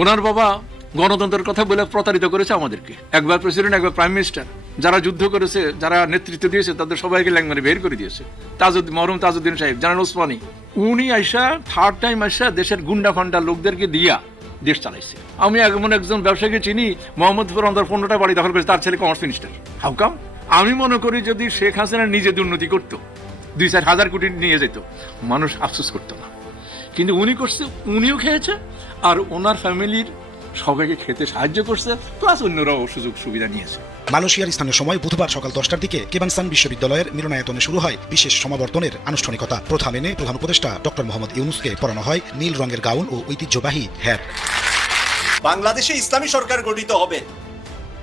ওনার বাবা গণতন্ত্রের কথা বলে প্রতারিত করেছে আমাদেরকে, একবার প্রেসিডেন্ট একবার প্রাইম মিনিস্টার, যারা যুদ্ধ করেছে যারা নেতৃত্ব দিয়েছে তাদের সবাইকে ল্যাংমারে বের করে দিয়েছে। মরহুম তাজউদ্দিন সাহেব, জেনারেল ওসমানী, উনি আইসা থার্ড টাইম আইসা দেশের গুন্ডা ফান্ডা লোকদেরকে দিয়া দেশ চালাইছে। আমি এমন একজন ব্যবসায়ীকে চিনি, মোহাম্মদপুর অন্তর 15টা বাড়ি দখল করেছে, তার ছেলে কমার্স মিনিস্টার। How come? আমি মনে করি যদি শেখ হাসিনা নিজে দুর্নীতি করতো, 2-4 হাজার কোটি নিয়ে যেত, মানুষ আফসোস করতো না। কিন্তু উনি করছে, উনিও খেয়েছে আর ওনার ফ্যামিলির সবাইকে খেতে সাহায্য করছে, প্লাস অন্যরাও সুযোগ সুবিধা নিয়েছে। মালয়েশিয়ার স্থানীয় সময় বুধবার সকাল 10টার দিকে কেবানসান বিশ্ববিদ্যালয়ের মিলনায়তনে শুরু হয় বিশেষ সমাবর্তনের আনুষ্ঠানিকতা। প্রথা মেনে প্রধান উপদেষ্টা ডক্টর মোহাম্মদ ইউনূসকে পরানো হয় নীল রঙের গাউন ও ঐতিহ্যবাহী হ্যাট। বাংলাদেশে ইসলামী সরকার গঠিত হবে।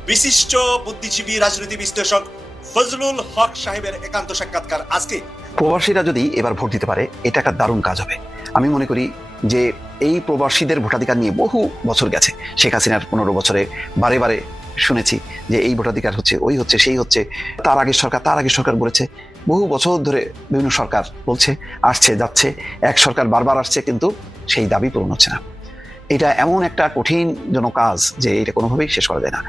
বিশিষ্ট বুদ্ধিজীবী রাজনীতি বিশ্লেষক ফজলুল হক সাহেবের একান্ত সাক্ষাৎকার আজকে। প্রবাসীরা যদি এবার ভোট দিতে পারে, এটা একটা দারুণ কাজ হবে। আমি মনে করি যে এই প্রবাসীদের ভোটাধিকার নিয়ে বহু বছর গেছে। শেখ হাসিনার 15 বছরে বারে বারে শুনেছি যে এই ভোটাধিকার হচ্ছে, ওই হচ্ছে, সেই হচ্ছে, তার আগের সরকার বলেছে। বহু বছর ধরে বিভিন্ন সরকার বলছে, আসছে যাচ্ছে, এক সরকার বারবার আসছে, কিন্তু সেই দাবি পূরণ হচ্ছে না। এটা এমন একটা কঠিন জনক কাজ যে এটা কোনোভাবেই শেষ করা যায় না।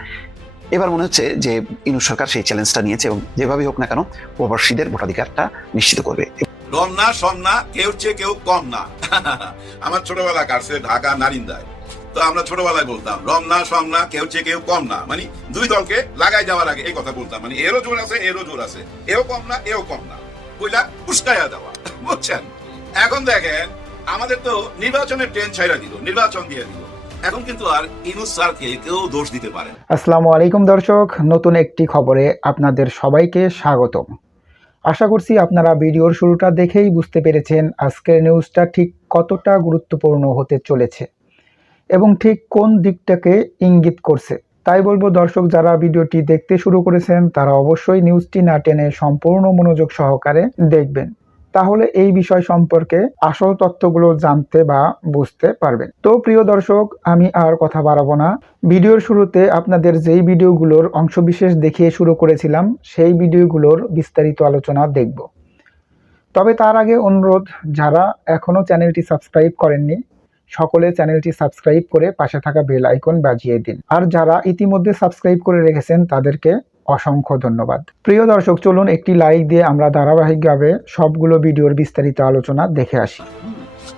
এবার মনে হচ্ছে যে ইউনূস সরকার সেই চ্যালেঞ্জটা নিয়েছে এবং যেভাবেই হোক না কেন প্রবাসীদের ভোটাধিকারটা নিশ্চিত করবে। রম না সম না, কেউ চেয়ে কেউ কম না। আমার ছোটবেলা কাটছে ঢাকা নারিন্দায়, তো আমরা ছোটবেলায় বলতাম রম না সম না, কেউ চেয়ে কেউ কম না, মানে দুই দলকে লাগাই যাওয়ার আগে এই কথা বলতাম, মানে এরও জোর আছে এরও জোর আছে, এও কম না এও কম না, বুঝলা, উস্কাইয়া দেওয়া, বুঝছেন? এখন দেখেন আমাদের তো নির্বাচনের ট্রেন ছাইরা দিল, নির্বাচন দিয়ে দিল, এখন কিন্তু আর ইউনূস স্যারকে কেউ দোষ দিতে পারে না। আসসালামু আলাইকুম দর্শক, নতুন একটি খবরে আপনাদের সবাইকে স্বাগতম। আশা করছি আপনারা ভিডিওর শুরুটা দেখেই বুঝতে পেরেছেন আজকের নিউজটা ঠিক কতটা গুরুত্বপূর্ণ হতে চলেছে এবং ঠিক কোন দিকটাকে ইঙ্গিত করছে। তাই বলবো দর্শক, যারা ভিডিওটি দেখতে শুরু করেছেন তারা অবশ্যই নিউজটি না টেনে সম্পূর্ণ মনোযোগ সহকারে দেখবেন, তাহলে এই বিষয় সম্পর্কে আসল তথ্যগুলো জানতে বা বুঝতে পারবেন। তো প্রিয় দর্শক, আমি আর কথা বাড়াবো না। ভিডিওর শুরুতে আপনাদের যেই ভিডিওগুলোর অংশবিশেষ দেখিয়ে শুরু করেছিলাম সেই ভিডিওগুলোর বিস্তারিত আলোচনা দেখব। তবে তার আগে অনুরোধ, যারা এখনো চ্যানেলটি সাবস্ক্রাইব করেননি সকলে চ্যানেলটি সাবস্ক্রাইব করে পাশে থাকা বেল আইকন বাজিয়ে দিন, আর যারা ইতিমধ্যে সাবস্ক্রাইব করে রেখেছেন তাদেরকে অসংখ্য ধন্যবাদ। প্রিয় দর্শক, চলুন একটি লাইক দিয়ে আমরা ধারাবাহিকভাবে সবগুলো ভিডিওর বিস্তারিত আলোচনা দেখে আসি।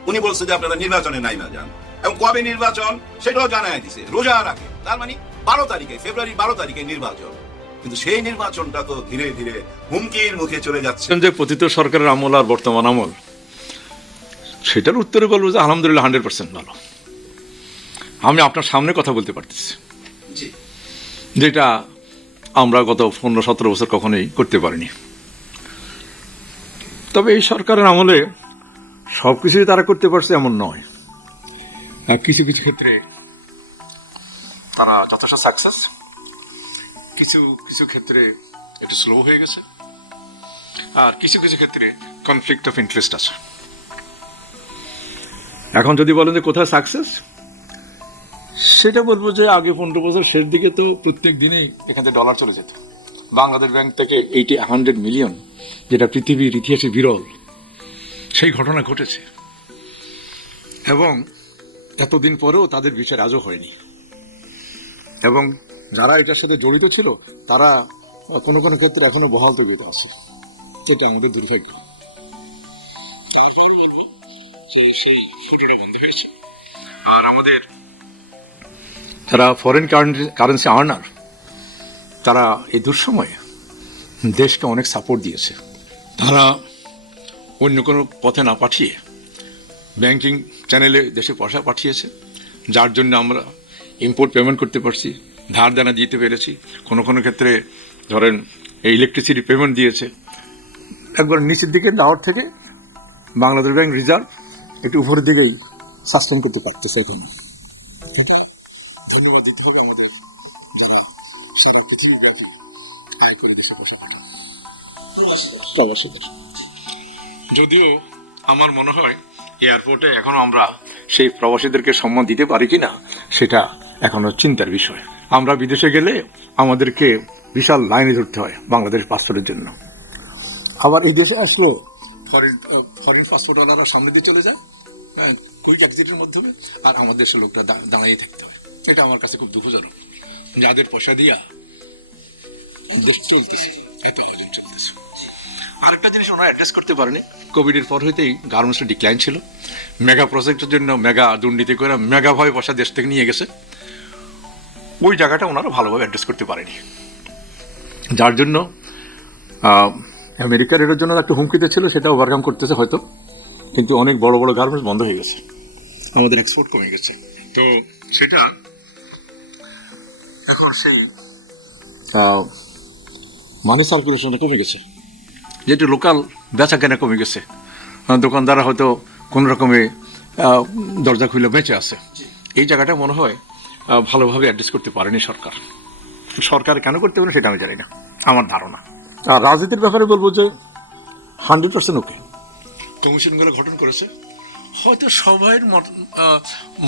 উনি বলছে যে আপনারা নির্বাচনে নাই না যান, এবং কবে নির্বাচন সেটাও জানাই দিছে রোজার আগে, তার মানে 12 তারিখে, ফেব্রুয়ারি 12 তারিখে নির্বাচন। কিন্তু সেই নির্বাচনটা তো ধীরে ধীরে হুমকির মুখে চলে যাচ্ছে। যে পতিত সরকারের আমল আর বর্তমান আমল, সেটার উত্তরে বলবো যে আলহামদুলিল্লাহ 100% ভালো। আমি আপনার সামনে কথা বলতে পারতেছি, যেটা আমরা গত 15-17 বছর কখনোই করতে পারিনি। তবে এই সরকারের আমলে সব কিছুই তারা করতে পারছে এমন নয়, কিছু কিছু ক্ষেত্রে তারা যথেষ্ট সাকসেস, কিছু কিছু ক্ষেত্রে এটা স্লো হয়ে গেছে, আর কিছু কিছু ক্ষেত্রে কনফ্লিক্ট অফ ইন্টারেস্ট আছে। এখন যদি বলেন যে কোথায় সাকসেস, সেটা বলবো যে আগে 15 বছর শেষ দিকে তো প্রত্যেক দিনেই এখান থেকে ডলার চলে যেত বাংলাদেশ ব্যাংক থেকে 100 মিলিয়ন, যেটা পৃথিবীর ইতিহাসে বিরল। সেই ঘটনা ঘটেছে এবং এতদিন পরেও তাদের বিচার আজও হয়নি, এবং যারা এটার সাথে জড়িত ছিল তারা কোনো কোনো ক্ষেত্রে এখনো বহাল তবিয়তে আছে। এটা আমাদের দুর্ভাগ্য। তারপর বলবো যে সেই ফুটোটা বন্ধ হয়েছে, আর আমাদের যারা ফরেন কারেন্সি আর্নার তারা এই দুঃসময়ে দেশকে অনেক সাপোর্ট দিয়েছে। তারা অন্য কোনো পথে না পাঠিয়ে ব্যাংকিং চ্যানেলে দেশে পয়সা পাঠিয়েছে, যার জন্য আমরা ইম্পোর্ট পেমেন্ট করতে পারছি, ধার দেনা দিতে পেরেছি। কোনো কোনো ক্ষেত্রে ধরেন এই ইলেকট্রিসিটি পেমেন্ট দিয়েছে। একবার নিচের দিকে দেওয়ার থেকে বাংলাদেশ ব্যাংক রিজার্ভ একটু উপরের দিকেই সাস্টেন করতে পারতেছে। এখন এটা ধন্যবাদ দিতে হবে আমাদের যারা সারা পৃথিবীব্যাপী আয় করে দেশে বসে প্রবাসীদের। যদিও আমার মনে হয় এয়ারপোর্টে এখনো আমরা সেই প্রবাসীদেরকে সম্মান দিতে পারি কিনা সেটা এখনো চিন্তার বিষয়। আমরা বিদেশে গেলে আমাদেরকে বিশাল লাইনে ধরতে হয় বাংলাদেশ পাসপোর্টের জন্য। আবার এই দেশে আসলো ফরেন পাসপোর্টওয়ালারা সামনে দিয়ে চলে যায়, কুইক এক্সিটের মাধ্যমে, আর আমার দেশের লোকরা দাঁড়িয়ে থাকতে হয়। এটা আমার কাছে খুব দুঃখজনক। যাদের পয়সা দিয়া দেশ চলতেছে, এত চলতেছে। আরেকটা জিনিস ওনারা অ্যাড্রেস করতে পারেনি, কোভিডের পর হইতেই গার্মেন্টসের ডিক্লাইন ছিল, মেগা প্রজেক্টের জন্য মেগা দুর্নীতি করে মেগা ভাবে পয়সা দেশ থেকে নিয়ে গেছে। ওই জায়গাটা ওনারা ভালোভাবে অ্যাড্রেস করতে পারেনি, যার জন্য আমেরিকার এটার জন্য একটা হুমকিতে ছিল, সেটা ওভারকাম করতেছে হয়তো, কিন্তু অনেক বড় বড় গার্মেন্টস বন্ধ হয়ে গেছে, আমাদের এক্সপোর্ট কমে গেছে। তো সেটা এখন সেই মানি সার্কুলেশনটা কমে গেছে, যেটা লোকাল বেচা কেনা কমে গেছে। দোকানদাররা হয়তো কোনো রকমে দরজা খুলে বেঁচে আছে। এই জায়গাটা মনে হয় ভালোভাবে অ্যাড্রেস করতে পারেনি সরকার। সরকার কেন করতে পারে সেটা আমি জানি না, আমার ধারণা। আর রাজনীতির ব্যাপারে বলবো যে 100% ওকে, কমিশনগুলো গঠন করেছে, হয়তো সবাই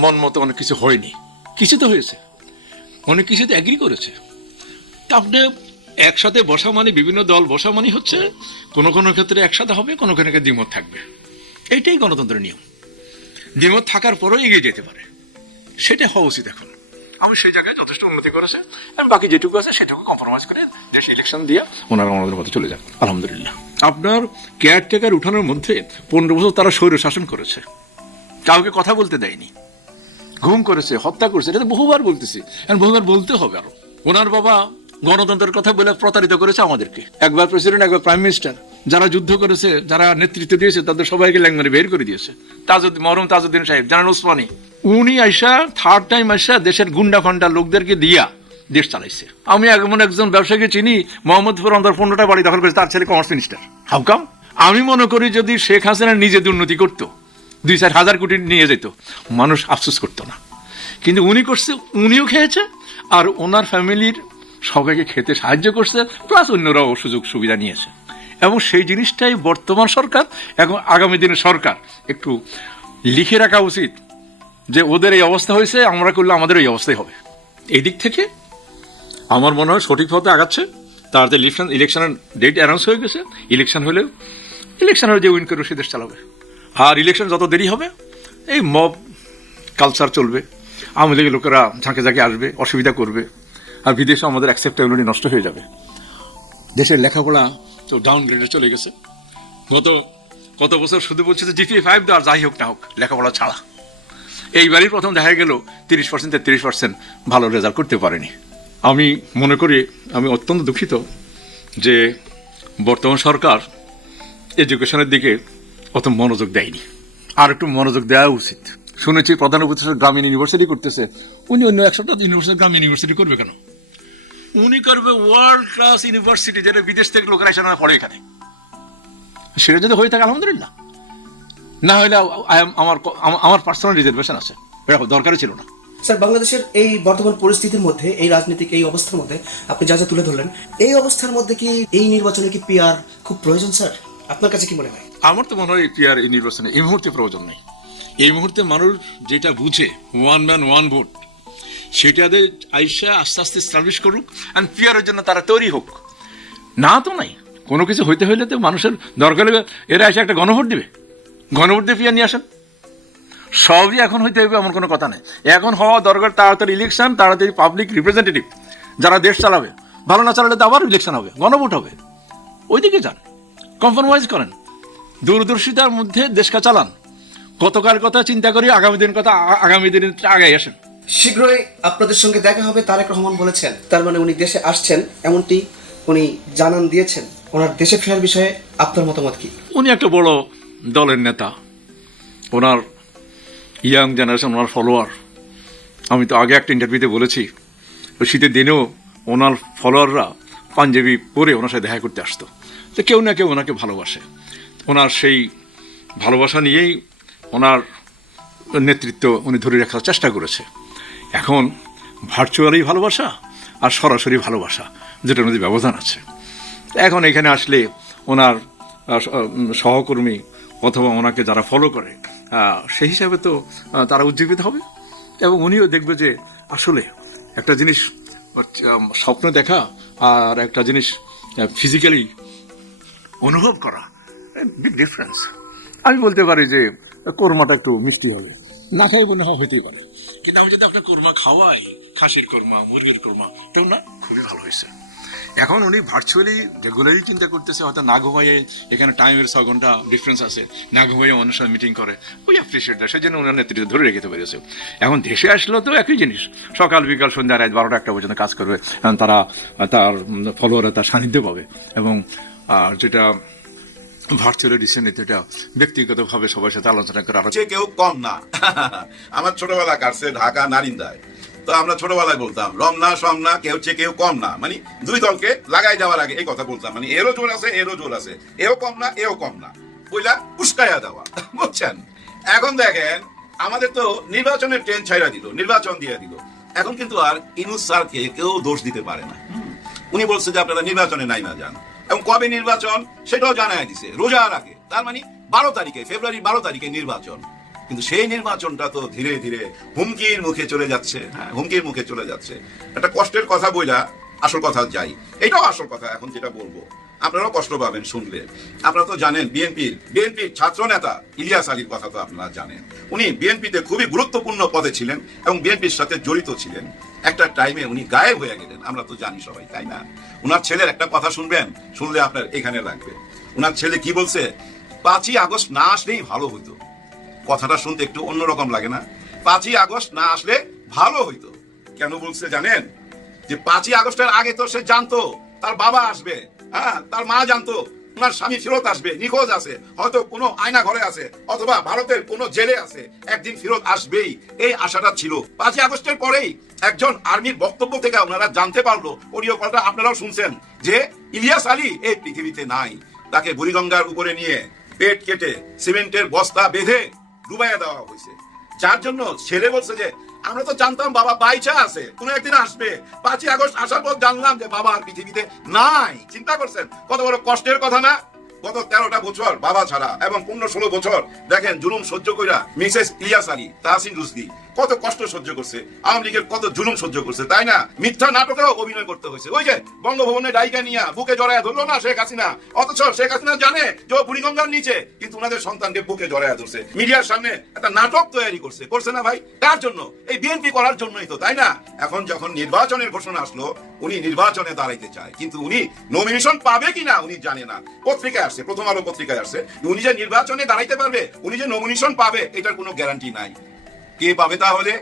মন মতো অনেক কিছু হয়নি, কিছু তো হয়েছে, অনেক কিছুতে অ্যাগ্রি করেছে। তা আপনি একসাথে বসা মানে, বিভিন্ন দল বসা মানে হচ্ছে কোনো কোনো ক্ষেত্রে একসাথে হবে, কোনো কোনো ক্ষেত্রে দ্বিমত থাকবে। এইটাই গণতন্ত্রের নিয়ম, দ্বিমত থাকার পরেও এগিয়ে যেতে পারে, সেটা হওয়া উচিত। এখন আমি সেই জায়গায় যথেষ্ট উন্নতি করেছে, এবং বাকি যেটুকু আছে সেটুকু কম্প্রোমাইজ করে দেশে ইলেকশন দিয়ে ওনারা ওনাদের মতো চলে যান, আলহামদুলিল্লাহ। আপনার কেয়ারটেকার উঠানোর মধ্যে 15 বছর তারা স্বৈর শাসন করেছে, কাউকে কথা বলতে দেয়নি, ঘুম করেছে, হত্যা করেছে, এটা তো বহুবার বলতেছি, এবং বহুবার বলতে হবে আরো। ওনার বাবা গণতন্ত্রের কথা বলে প্রতারিত করেছে আমাদেরকে, একবার প্রেসিডেন্ট, একবার প্রাইম মিনিস্টার, যারা যুদ্ধ করেছে, যারা নেতৃত্ব দিয়েছে, তাদের সবাইকে ল্যাংমারি বের করে দিয়েছে। মরহুম তাজউদ্দিন সাহেব, জেনারেল ওসমানী, উনি আইসা থার্ড টাইম আইসা দেশের গুন্ডা ফান্ডা লোকদেরকে দিয়া দেশ চালাইছে। আমি এমন একজন ব্যবসায়ীকে চিনি, মোহাম্মদপুর অন্তর 15টা বাড়ি দখল করেছে, তার ছেলে কমার্স মিনিস্টার। How come? আমি মনে করি যদি শেখ হাসিনা নিজে দুর্নীতি করতো, 2-4 হাজার কোটি নিয়ে যেত, মানুষ আফসোস করতো না। কিন্তু উনি করছে, উনিও খেয়েছে, আর ওনার ফ্যামিলির সবাইকে খেতে সাহায্য করছে, প্লাস অন্যরাও সুযোগ সুবিধা নিয়েছে। এবং সেই জিনিসটাই বর্তমান সরকার এবং আগামী দিনের সরকার একটু লিখে রাখা উচিত, যে ওদের এই অবস্থা হয়েছে, আমরা করলে আমাদের এই অবস্থাই হবে। এই দিক থেকে আমার মনে হয় সঠিক পথে আগাচ্ছে। তার ইলেকশনের ডেট অ্যানাউন্স হয়ে গেছে, ইলেকশন হলে যে উইন করবে সে দেশ চালাবে। আর ইলেকশন যত দেরি হবে, এই মব কালচার চলবে, আওয়ামী লীগের লোকেরা ঝাঁকে ঝাঁকে আসবে, অসুবিধা করবে, আর বিদেশে আমাদের অ্যাকসেপ্টেবিলিটি নষ্ট হয়ে যাবে। দেশের লেখাপড়া তো ডাউনগ্রেডে চলে গেছে। কত বছর শুধু বলছে যে GPA 5 দেওয়ার, যাই হোক না হোক, লেখাপড়া ছাড়া। এইবারই প্রথম দেখা গেল 30% 33% ভালো রেজাল্ট করতে পারেনি। আমি মনে করি, আমি অত্যন্ত দুঃখিত যে বর্তমান সরকার এডুকেশনের দিকে অত মনোযোগ দেয়নি, আর একটু মনোযোগ দেওয়া উচিত। শুনেছি প্রধান উপদেষ্টা গ্রামীণ ইউনিভার্সিটি করতেছে, উনি অন্য 100টা ইউনিভার্সিটি গ্রামীণ ইউনিভার্সিটি করবে কেন? উনি করবে ওয়ার্ল্ড ক্লাস ইউনিভার্সিটি, যেটা বিদেশ থেকে লোকেরা এসে পড়ে এখানে। সেটা যদি হয়ে থাকে আলহামদুলিল্লাহ, না হলে আমার পার্সোনাল রিজার্ভেশন আছে, এটা দরকারই ছিল না। স্যার, বাংলাদেশের এই বর্তমান পরিস্থিতির মধ্যে, এই রাজনৈতিক এই অবস্থার মধ্যে আপনি যা যা তুলে ধরলেন, এই অবস্থার মধ্যে কি এই নির্বাচনে কি পিআর খুব প্রয়োজন স্যার? আপনার কাছে কি মনে হয়? আমার তো মনে হয় পিআর এই নির্বাচনে এই মুহূর্তে প্রয়োজন নেই। এই মুহূর্তে মানুষ যেটা বুঝে, ওয়ান ম্যান ওয়ান ভোট, সেটাতে আইসা আস্তে আস্তে এস্টাবলিশ করুক, অ্যান্ড পিআরের জন্য তারা তৈরি হোক। না তো নাই, কোনো কিছু হইতে হইলে তো মানুষের দরকার হলে এরা এসে একটা গণভোট দিবে, গণভোট দিয়ে পিআর নিয়ে আসেন। সবই এখন হইতে হবে এমন কোনো কথা নেই। এখন হওয়া দরকার তাড়াতাড়ি ইলেকশন, তাড়াতাড়ি পাবলিক রিপ্রেজেন্টেটিভ যারা দেশ চালাবে। ভালো না চালালে তো আবার ইলেকশন হবে, গণভোট হবে। ওইদিকে যান, কম্প্রোমাইজ করেন, দূরদর্শিতার মধ্যে দেশকে চালান। গতকাল কথা চিন্তা করি, আগামী দিন আগে আসেন। শীঘ্রই আপনাদের সঙ্গে দেখা হবে, তারেক রহমান বলেছেন। তার মানে উনি দেশে আসছেন, এমনটি উনি জানান দিয়েছেন। ওনার দেশে ফেরার বিষয়ে আপনার মতামত কি? উনি একটা বড় দলের নেতা, ওনার ইয়াং জেনারেশন, ওনার ফলোয়ার। আমি তো আগে একটা ইন্টারভিউতে বলেছি, শীতের দিনেও ওনার ফলোয়াররা পাঞ্জাবি পরে ওনার সাথে দেখা করতে আসতো। তো কেউ না কেউ ওনাকে ভালোবাসে। ওনার সেই ভালোবাসা নিয়েই ওনার নেতৃত্ব উনি ধরে রাখার চেষ্টা করেছে। এখন ভার্চুয়ালি ভালোবাসা আর সরাসরি ভালোবাসা, যেটার মধ্যে ব্যবধান আছে। এখন এখানে আসলে ওনার সহকর্মী অথবা ওনাকে যারা ফলো করে, সেই হিসাবে তো তারা উজ্জীবিত হবে, এবং উনিও দেখবে যে আসলে একটা জিনিস স্বপ্ন দেখা আর একটা জিনিস ফিজিক্যালি অনুভব করা, বিগ ডিফারেন্স। আমি বলতে পারি যে কোরমাটা একটু মিষ্টি হবে। না খাই মনে হয় হইতেই পারে, কিন্তু আমি যদি একটা কোরমা খাওয়াই, খাসির কোরমা, মুরগির কোরমা, তখন না খুবই ভালো হয়েছে। এখন উনি ভার্চুয়ালি রেগুলারই চিন্তা করতেছে, হয়তো না ঘুমাইয়ে, এখানে টাইমের 6 ঘন্টা ডিফারেন্স আছে, না ঘুমাইয়ে মানুষের মিটিং করে, উই অ্যাপ্রিসিয়েট দ্যাট, সেই জন্য ওনার নেতৃত্ব ধরে রেখে পেরেছে। এখন দেশে আসলেও তো একই জিনিস, সকাল বিকাল সন্ধ্যা রাত 12টা 1টা পর্যন্ত কাজ করবে, কারণ তারা তার ফলোয়াররা তার সান্নিধ্য পাবে। এবং যেটা ভার্চুয়ালি ডিসেন্ট, এটা ব্যক্তিগতভাবে সবার সাথে আলোচনা করে আরো যে কেউ কম না। আমার ছোটবেলা কাটছে ঢাকা নারিন্দায়। তো আমরা ছোটবেলায় বলতাম রমনা সমনা কেউ চেয়ে কেউ কম না, মানে দুই দলকে লাগাই যাওয়ার আগে এই কথা বলতাম, মানে এরও জোর আছে এরও জোর আছে, এও কম না এও কম না, বুঝলা, উস্কাইয়া দেওয়া, বুঝছেন। এখন দেখেন আমাদের তো নির্বাচনের ট্রেন ছাইরা দিল, নির্বাচন দিয়ে দিল। এখন কিন্তু আর ইনুস স্যারকে কেউ দোষ দিতে পারে না। উনি বলছে যে আপনারা নির্বাচনে নাই না যান, এবং কবে নির্বাচন সেটাও জানাই দিছে রোজার আগে, তার মানে 12 তারিখে, ফেব্রুয়ারির 12 তারিখে নির্বাচন। কিন্তু সেই নির্বাচনটা তো ধীরে ধীরে হুমকির মুখে চলে যাচ্ছে। হ্যাঁ, হুমকির মুখে চলে যাচ্ছে। একটা কষ্টের কথা বইলা আসল কথা যাই, এটাও আসল কথা। এখন যেটা বলবো আপনারাও কষ্ট পাবেন শুনলে। আপনারা তো জানেন বিএনপির ছাত্র নেতা ইলিয়াস আলীর কথা তো আপনারা জানেন। উনি বিএনপিতে খুবই গুরুত্বপূর্ণ পদে ছিলেন এবং বিএনপির সাথে জড়িত ছিলেন। একটা টাইমে উনি গায়েব হয়ে গেলেন, আমরা তো জানি সবাই, তাই না? উনার ছেলের একটা কথা শুনবেন, শুনলে আপনার এখানে লাগবে। উনার ছেলে কি বলছে, 5ই আগস্ট না আসলেই ভালো হইতো। কথাটা শুনতে একটু অন্যরকম লাগে না? 5ই আগস্ট না আসলে ভালো হইতো। কেন বলছে জানেন? যে 5ই আগস্টের আগে তো সে জানতো তার বাবা আসবে, হ্যাঁ, তার মা জানতো ওনার স্বামী ফেরত আসবে, নিখোঁজ আছে, হয়তো কোনো আয়না ঘরে আছে, অথবা ভারতের কোনো জেলে আছে, একদিন ফেরত আসবেই, এই আশাটা ছিল। 5ই আগস্টের পরেই একজন আর্মির বক্তব্য থেকে ওনারা জানতে পারলো, অডিও কলটা আপনারাও শুনছেন, যে ইলিয়াস আলী এই পৃথিবীতে নাই। তাকে বুড়িগঙ্গার উপরে নিয়ে পেট কেটে সিমেন্টের বস্তা বেঁধে ডুবাইয়া দেওয়া হয়েছে। যার জন্য ছেলে বলছে যে আমরা তো জানতাম বাবা বাইচা আছে, কোনো একদিন আসবে। 5ই আগস্ট আসার পর জানলাম যে বাবা আর পৃথিবীতে নাই। চিন্তা করছেন কত বড় কষ্টের কথা না? গত 13টা বছর বাবা ছাড়া এবং 15-16 বছর দেখেন জুলুম সহ্য কইরা মিসেস ইলিয়াস আলী, তাহসিন রুশদি কত কষ্ট সহ্য করছে, আওয়ামী লীগের কত জুলুম সহ্য করছে, তাই না? মিথ্যা নাটকেও অভিনয় করতে হয়েছে। ওই যে বঙ্গভবনে ডাইকা নিয়া বুকে জড়ায়া ধরলো না শেখ হাসিনা, অথচ শেখ হাসিনা জানে যে ও বুড়িগঙ্গার নিচে, কিন্তু ওনাদের সন্তানকে বুকে জড়ায়া ধরছে, মিডিয়ার সামনে একটা নাটক তৈরি করছে না ভাই? তার জন্য, এই বিএনপি করার জন্যই তো, তাই না? এখন যখন নির্বাচনের ঘোষণা আসলো, উনি নির্বাচনে দাঁড়াইতে চায়, কিন্তু উনি নমিনেশন পাবে কিনা উনি জানে না। পত্রিকায় আসছে, প্রথম আলো পত্রিকায় আসছে, উনি যে নির্বাচনে দাঁড়াইতে পারবে, উনি যে নমিনেশন পাবে, এটার কোনো গ্যারান্টি নাই। কে পাবে তাহলে?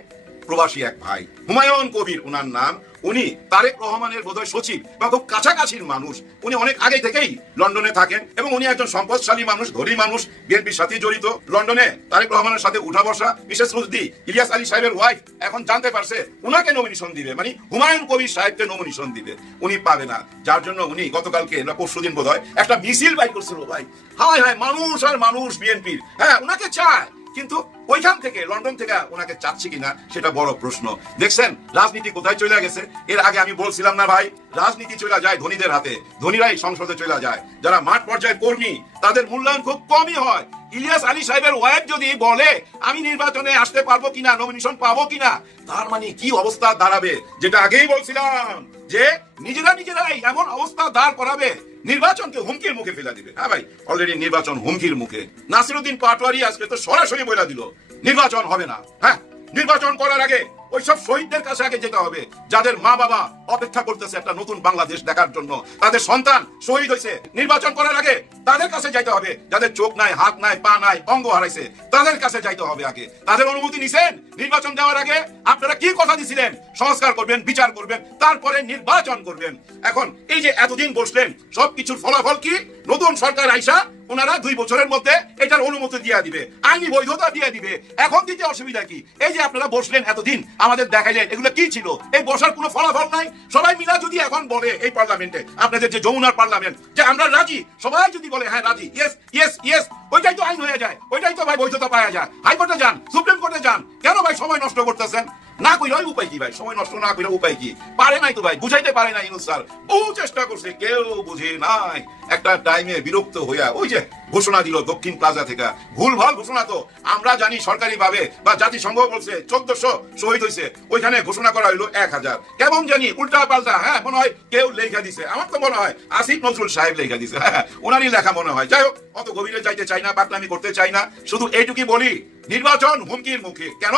প্রবাসী এক ভাই, হুমায়ুন কবির উনার নাম। উনি তারেক রহমানের বোধহয় সচিব বা খুব কাছাকাছির মানুষ। উনি অনেক আগে থেকেই লন্ডনে থাকেন এবং উনি একজন সম্পদশালী মানুষ, ধনী মানুষ, বিএনপির সাথে জড়িত। লন্ডনে তারেক রহমানের সাথে উঠা বসা। মিসেস রুশদি, ইলিয়াস আলী সাহেবের ওয়াইফ, এখন জানতে পারছে উনাকে নমিনেশন দিবে, মানে হুমায়ুন কবির সাহেবকে নমিনেশন দিবে, উনি পাবে না। যার জন্য উনি গতকালকে না পরশুদিন বোধহয় একটা মিছিল বাইর করছিল ভাই। হায় হায়, মানুষ আর মানুষ বিএনপির, হ্যাঁ, উনাকে চায়, কিন্তু ওইখান থেকে, লন্ডন থেকে ওনাকে চাচ্ছে কিনা সেটা বড় প্রশ্ন। দেখছেন রাজনীতি কোথায় চলে গেছে? এর আগে আমি বলছিলাম না ভাই, রাজনীতি চলে যায় ধনীদের হাতে, ধনীরাই সংসদে চলে যায়। যারা মাঠ পর্যায়ে কর্মী, তাদের মূল্যায়ন খুব কমই হয়। ইলিয়াস আলী সাহেবের ওয়াইফ যদি বলে আমি নির্বাচনে আসতে পারবো কিনা, নমিনেশন পাবো কিনা, তার মানে কি অবস্থা দাঁড়াবে? যেটা আগেই বলছিলাম, যে নিজেরাই এমন অবস্থা দাঁড় করাবে, নির্বাচনকে হুমকির মুখে ফেলে দিবে। হ্যাঁ ভাই, অলরেডি নির্বাচন হুমকির মুখে। নাসিরউদ্দিন পাটোয়ারি আজকে তো সরাসরি বলে দিল নির্বাচন হবে না। হ্যাঁ, নির্বাচন করার আগে ওইসব শহীদদের কাছে আগে যেতে হবে, যাদের মা বাবা অপেক্ষা করতেছে একটা নতুন বাংলাদেশ দেখার জন্য, তাদের সন্তান শহীদ হয়েছে। নির্বাচন করার আগে তাদের কাছে যাইতে হবে, যাদের চোখ নাই, হাত নাই, পা নাই, অঙ্গ হারাইছে, তাদের কাছে যাইতে হবে আগে। তাদের অনুমতি নিছেন নির্বাচন দেওয়ার আগে? আপনারা কি কথা দিছিলেন? সংস্কার করবেন, বিচার করবেন, তারপরে নির্বাচন করবেন। এখন এই যে এতদিন বসলেন, সবকিছুর ফলাফল কি? নতুন সরকার আইসা ওনারা 2 বছরের মধ্যে এটার অনুমতি দিয়ে দিবে, আইনি বৈধতা দিয়ে দিবে। এখন দিতে অসুবিধা কি? এই যে আপনারা বসলেন এতদিন, আমাদের দেখাইলেন, এগুলো কি ছিল? এই বসার কোনো ফলাফল নাই। সবাই মিলা যদি এখন বলে এই পার্লামেন্টে, আপনাদের যে যমুনার পার্লামেন্ট, যে আমরা রাজি, সবাই যদি বলে হ্যাঁ রাজি, ইয়েস ইয়েস ইয়েস, ওইটাই তো আইন হয়ে যায়, ওইটাই তো ভাই বৈধতা পাওয়া যায়। হাইকোর্টে যান, সুপ্রিম কোর্টে যান, কেন ভাই সময় নষ্ট করতেছেন? না কইরাই উপায় কি ভাই, সময় নষ্ট না কইরা উপায় কি? পারে নাই তো ভাই, বুঝাইতে পারে না ইউনূস স্যার, বহু চেষ্টা করছে, কেউ বুঝে নাই। একটা টাইমে বিরক্ত হইয়া ওই যে ঘোষণা দিল দক্ষিণ প্লাজা থেকে, ভুলভাল ঘোষণা। তো আমরা জানি সরকারি ভাবে বা জাতিসংঘ বলছে 1400 শহীদ হয়েছে, ওইখানে ঘোষণা করা হইলো 1000, কেমন জানি উল্টা পাল্টা। হ্যাঁ, মনে হয় কেউ লেখা দিছে, আমার তো মনে হয় আসিফ নজরুল সাহেব লেখা দিছে, হ্যাঁ ওনারই লেখা মনে হয়। যাই হোক, অত গভীরে যাইতে চাই না, পাকনামি করতে চাই না, শুধু এইটুকুই বলি, নির্বাচন হুমকির মুখে। কেন?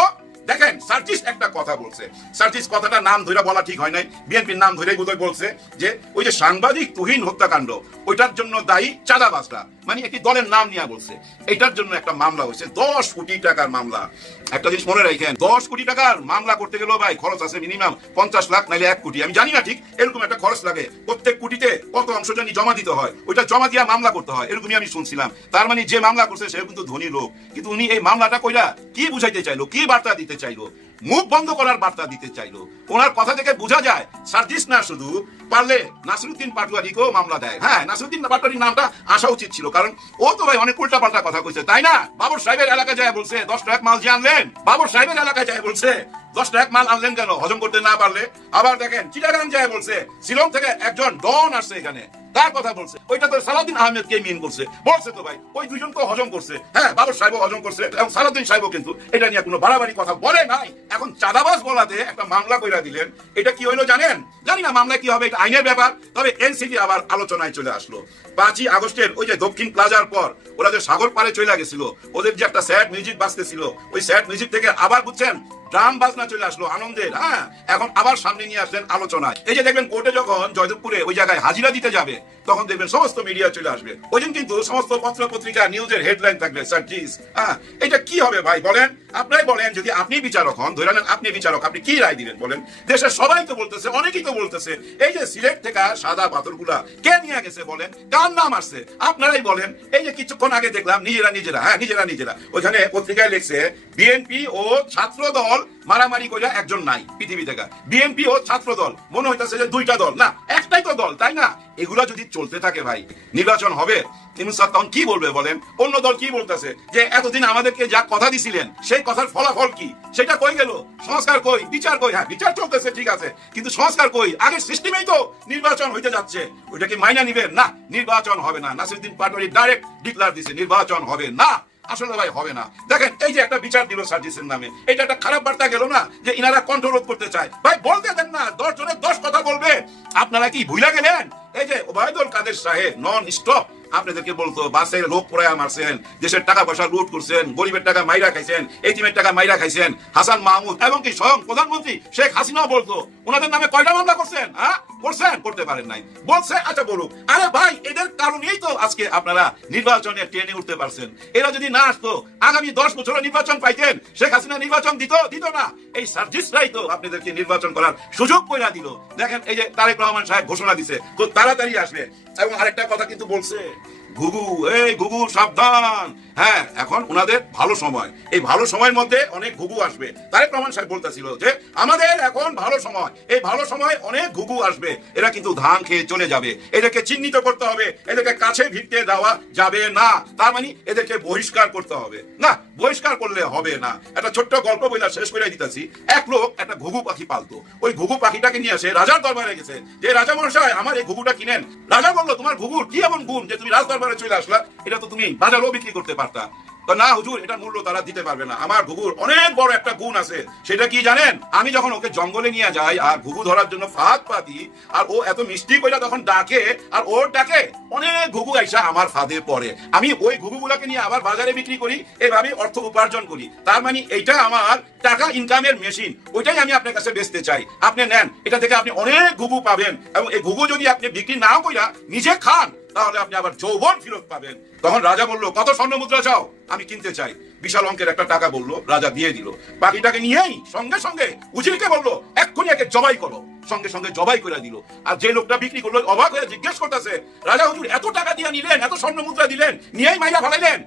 দেখেন, সার্জিস একটা কথা বলছে, সার্জিস কথাটা নাম ধরে বলা ঠিক হয় নাই, বিএনপির নাম ধরে বোধহয় বলছে যে ওই যে সাংবাদিক তুহিন হত্যাকাণ্ড, ওইটার জন্য দায়ী চাঁদাবাজরা, মানে একটি দলের নাম নিয়ে বলছে। এটার জন্য একটা মামলা হয়েছে, 10 কোটি টাকার মামলা। একটা জিনিস মনে রাখেন, 10 কোটি টাকার মামলা করতে গেলেও ভাই খরচ আছে মিনিমাম 50 লাখ, নাইলে 1 কোটি। আমি জানি না ঠিক, এরকম একটা খরচ লাগে। প্রত্যেক কোটিতে কত অংশ জানি জমা দিতে হয়, ওইটা জমা দিয়ে মামলা করতে হয়, এরকমই আমি শুনছিলাম। তার মানে যে মামলা করছে সে কিন্তু ধনী লোক, কিন্তু উনি এই মামলাটা কইরা কি বুঝাইতে চাইলো, কি বার্তা দিতে চাইলো? মুখ বন্ধ করার বার্তা দিতে চাইলো। ওনার কথা থেকে বোঝা যায় সার্জিস না শুধু, পারলে নাসিরউদ্দিন পাটোয়ারিকেও মামলা দেয়। হ্যাঁ, নাসিরউদ্দিন পাটোয়ারির নামটা আসা উচিত ছিল, কারণ ও তো ভাই অনেক উল্টা পাল্টা কথা কইছে, তাই না? বাবর সাহেবের এলাকায় যায় বলছে 10 টাকা মাল যে আনলেন, বাবর সাহেবের এলাকায় যায় বলছে 10 টাকা মাল আনলেন কেন, হজম করতে না পারলে? আবার দেখেন চিটাগাং যায় বলছে শিলং থেকে একজন ডন আসছে এখানে, তার কথা বলছে, ওইটা তো সালাউদ্দিন আহমেদকে মিন করছে। বলছে তো ভাই ওই দুইজন তো হজম করছে, হ্যাঁ বাবর সাহেবও হজম করছে, এবং সালাউদ্দিন সাহেবও কিন্তু এটা নিয়ে কোনো বাড়াবাড়ি কথা বলে নাই। এখন চাঁদাবাজ বলাতে একটা মামলা কইরা দিলেন, এটা কি হইলো জানেন? জানি না মামলা কি হবে, এটা আইনের ব্যাপার। তবে এনসিপি আবার আলোচনায় চলে আসলো। 5ই আগস্টের ওই যে দক্ষিণ প্লাজার পর ওরা যে সাগর পারে চলে গেছিল, ওদের যে একটা স্যাড মিউজিক বাজতেছিল, ওই স্যাড মিউজিক থেকে আবার বুঝছেন ড্রাম বাজনা চলে আসলো আনন্দের। হ্যাঁ, এখন আবার সামনে নিয়ে আসলেন আলোচনায়। এই যে দেখবেন কোর্টে যখন জয়দেবপুরে ওই জায়গায় হাজিরা দিতে যাবে, তখন দেখবেন সমস্ত মিডিয়া চলে আসবে। ওই দিন কিন্তু সমস্ত পত্র পত্রিকা নিউজের হেডলাইন থাকবে সার্জিস। হ্যাঁ, এটা কি হবে ভাই বলেন? আপনারাই বলেন, যদি আপনি বিচারক হন, ধরে নেন আপনি বিচারক, আপনি কি রায় দিবেন বলেন? দেশের সবাই তো বলতেছে, অনেকেই তো বলতেছে, এই যে সিলেট থেকে সাদা পাথরগুলা কে নিয়ে গেছে বলেন, কার নাম আসছে আপনারাই বলেন। এই যে কিছুক্ষণ আগে দেখলাম নিজেরা ওইখানে পত্রিকায় লিখছে বিএনপি ও ছাত্র দল মারামারি কইরা একজন নাই পৃথিবী থেকে। বিএনপি ও ছাত্র দল, মনে হইতাছে যে দুইটা দল না, একটাই তো দল, তাই না? এগুলা যদি চলতে থাকে ভাই, নির্বাচন হবে, ইউনূস স্যার তখন কি বলবে বলেন? অন্য দল কি বলতেছে যে এতদিন আমাদেরকে যা কথা দিছিলেন সেই কথার ফলাফল কি, সেটা কই গেল? সংস্কার কই, বিচার কই? হ্যাঁ, বিচার চলতেছে ঠিক আছে, কিন্তু সংস্কার কই? আগের সিস্টেমেই তো নির্বাচন হইতে যাচ্ছে, ওইটা কি মাইনা নিবেন? না, নির্বাচন হবে না। নাসিরউদ্দিন পাটোয়ারি ডাইরেক্ট ডিক্লার দিছে নির্বাচন হবে না। আসলে ভাই হবে না। দেখেন এই যে একটা বিচার দিল সার্জিসের নামে, এটা একটা খারাপ বার্তা গেল না যে ইনারা কন্ট্রোল করতে চায়? ভাই বলতে দেন না, 10 জনের 10 কথা বলবে। আপনারা কি ভুলে গেলেন? এই যে ওবায়দুল কাদের সাহেব নন স্টপ আপনাদেরকে বলতো বাসে লোক পোড়ায়া মারছেন, দেশের টাকা পয়সা লুট করছেন, গরিবের টাকা মাইরা খাইছেন, এতিমের টাকা মাইরা খাইছেন। হাসান মাহমুদ এবং কি স্বয়ং প্রধানমন্ত্রী শেখ হাসিনাও বলতো ওনাদের নামে কয়টা মামলা করছেন? হ্যাঁ করছেন? করতে পারেন নাই বলছে। আচ্ছা বলুক। আরে ভাই এদের কারণেই তো আজকে আপনারা নির্বাচনে টেনে উঠতে পারছেন। এরা যদি না আসতো আগামী 10 বছরে নির্বাচন পাইতেন। শেখ হাসিনা নির্বাচন দিত না, এই সার্জিসরাই তো আপনাদেরকে নির্বাচন করার সুযোগ কইরা দিল। দেখেন এই যে তারেক রহমান সাহেব ঘোষণা দিছে খুব তাড়াতাড়ি আসবে। এবং আরেকটা কথা কিন্তু বলছে, ঘুঘু, এই ঘুঘু সাবধান। হ্যাঁ, এখন ওনাদের ভালো সময়, এই ভালো সময়ের মধ্যে অনেক ঘুঘু আসবে। তারেক রহমান সাহেব বলতেছিল যে আমাদের এখন ভালো সময়, এই ভালো সময় অনেক ঘুঘু আসবে, এরা কিন্তু ধান খেয়ে চলে যাবে, এদেরকে চিহ্নিত করতে হবে, এদেরকে কাছে ভিড়তে দেওয়া যাবে না। তার মানে এদেরকে বহিষ্কার করতে হবে। না, বহিষ্কার করলে হবে না। একটা ছোট্ট গল্প বইলা শেষ করে দিতেছি। এক লোক একটা ঘুঘু পাখি পালতো, ওই ঘুঘু পাখিটাকে নিয়ে আসে রাজার দরবারে গেছে যে রাজা মহাশয় আমার এই ঘুঘুটা কিনেন। রাজা বললো তোমার ঘুঘুর কি এমন গুণ যে তুমি রাজ দরবারে চলে আসলা? এটা তো তুমি বাজারেও বিক্রি করতে পারতা। না হুজুর, এটার মূল্য তারা দিতে পারবে না। আমার ঘুঘুর অনেক বড় একটা গুণ আছে, সেটা কি জানেন? আমি যখন ওকে জঙ্গলে নিয়ে যাই আর ঘুঘু ধরার জন্য ফাঁদ পাতি, আর ও এত মিষ্টি কইরা তখন ডাকে, আর ওর ডাকে অনেক ঘুঘু আইসা আমার ফাঁদে পড়ে। আমি ওই ঘুঘুগুলাকে নিয়ে আবার বাজারে বিক্রি করি, এভাবে অর্থ উপার্জন করি। তার মানে এইটা আমার টাকা ইনকামের মেশিন, ওইটাই আমি আপনার কাছে বেচতে চাই। আপনি নেন, এটা থেকে আপনি অনেক ঘুঘু পাবেন, এবং এই ঘুঘু যদি আপনি বিক্রি নাও কইরা নিজে খান, তাহলে আপনি আবার যৌবন ফেরত পাবেন। তখন রাজা বলল কত স্বর্ণ মুদ্রা চাও? আমি কিনতে চাই। বিশাল অঙ্কের একটা টাকা বললো, রাজা দিয়ে দিল। পাখিটাকে নিয়েই সঙ্গে সঙ্গে উজিরকে বললো এক্ষুনি একে জবাই করো। সঙ্গে সঙ্গে জবাই করে দিল। আর যে লোকটা বিক্রি করলো অবাক হয়ে জিজ্ঞেস করতেছে, রাজা হুজুর এত টাকা দিয়ে নিলেন, এত স্বর্ণ মুদ্রা দিলেন, নিয়েই মাইরা ফেলাইলেন?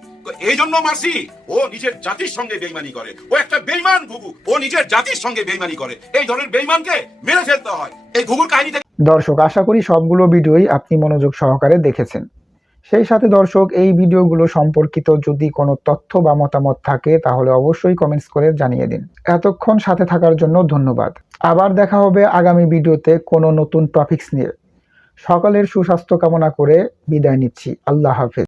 এই জন্য মারছি, ও নিজের জাতির সঙ্গে বেইমানি করে, ও একটা বেইমান ঘুঘু, ও নিজের জাতির সঙ্গে বেইমানি করে। এই ধরনের বেইমানকে মেরে ফেলতে হয়। এই ঘুঘুর কাহিনী থেকে। দর্শক, আশা করি সবগুলো ভিডিওই আপনি মনোযোগ সহকারে দেখেছেন। সেই সাথে দর্শক, এই ভিডিওগুলো সম্পর্কিত যদি কোনো তথ্য বা মতামত থাকে তাহলে অবশ্যই কমেন্টস করে জানিয়ে দিন। এতক্ষণ সাথে থাকার জন্য ধন্যবাদ। আবার দেখা হবে আগামী ভিডিওতে কোনো নতুন টপিকস নিয়ে। সকলের সুস্বাস্থ্য কামনা করে বিদায় নিচ্ছি। আল্লাহ হাফেজ।